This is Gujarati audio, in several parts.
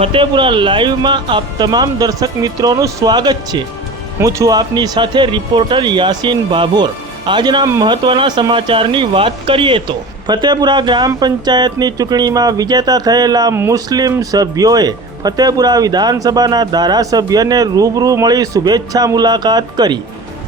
ફતેપુરા લાઈવમાં આપ તમામ દર્શક મિત્રોનું સ્વાગત છે. હું છું આપની સાથે રિપોર્ટર યાસીન ભાભોર આજના મહત્વના સમાચારની વાત કરીએ તો, ફતેપુરા ગ્રામ પંચાયતની ચૂંટણીમાં વિજેતા થયેલા મુસ્લિમ સભ્યોએ ફતેપુરા વિધાનસભાના ધારાસભ્યને રૂબરૂ મળી શુભેચ્છા મુલાકાત કરી.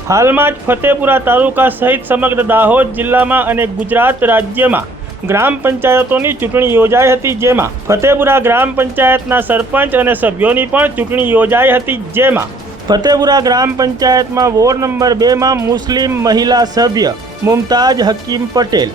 હાલમાં જ ફતેપુરા તાલુકા સહિત સમગ્ર દાહોદ જિલ્લામાં અને ગુજરાત રાજ્યમાં ગ્રામ પંચાયતોની ચૂંટણી યોજાઈ હતી જેમાં ફતેપુરા ગ્રામ પંચાયતના સરપંચ અને સભ્યોની પણ ચૂંટણી યોજાઈ હતી જેમાં ફતેપુરા ગ્રામ પંચાયતમાં વોર્ડ નંબર બેમાં મુસ્લિમ મહિલા સભ્ય મુમતાજ હકીમ પટેલ.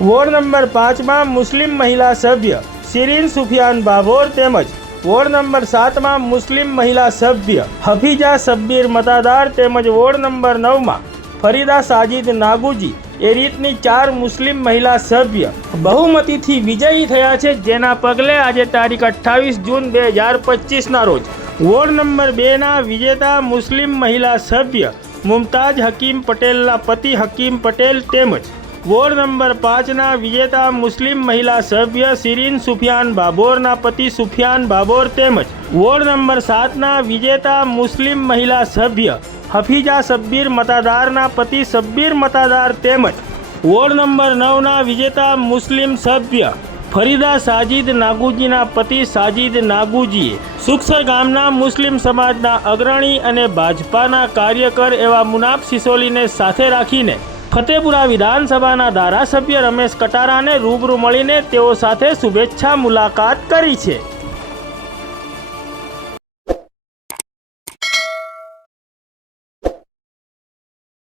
વોર્ડ નંબર પાંચમાં મુસ્લિમ મહિલા સભ્ય શિરીન સુફિયાન બાભોર તેમજ વોર્ડ નંબર સાતમાં મુસ્લિમ મહિલા સભ્ય હફીજા સબ્બીર મતાદાર તેમજ વોર્ડ નંબર નવમાં ફરીદા સાજિદ નાગુજી એ રીતની ચાર મુસ્લિમ મહિલા સભ્ય બહુમતીથી વિજયી થયા છે, જેના પગલે આજે તારીખ અઠ્ઠાવીસ જૂન બે હજાર પચીસના રોજ વોર્ડ નંબર બેના વિજેતા મુસ્લિમ મહિલા સભ્ય મુમતાજ હકીમ પટેલના પતિ હકીમ પટેલ તેમજ વોર્ડ નંબર પાંચના વિજેતા મુસ્લિમ મહિલા સભ્ય સિરીન સુફિયાન બાબોરના પતિ સુફિયાન બાબોર તેમજ વોર્ડ નંબર સાતના વિજેતા મુસ્લિમ મહિલા સભ્ય હફીજા સબ્બીર મતાદારના પતિ સબ્બીર મતાદાર તેમજ વોર્ડ નંબર નવના વિજેતા મુસ્લિમ સભ્ય ફરીદા સાજિદ નાગુજીના પતિ સાજિદ નાગુજીએ સુખસર ગામના મુસ્લિમ સમાજના અગ્રણી અને ભાજપાના કાર્યકર એવા મુનાફ સિસોલીને સાથે રાખીને ફતેપુરા વિધાનસભાના ધારાસભ્ય રમેશ કટારાને રૂબરૂ મળીને તેઓ સાથે શુભેચ્છા મુલાકાત કરી છે.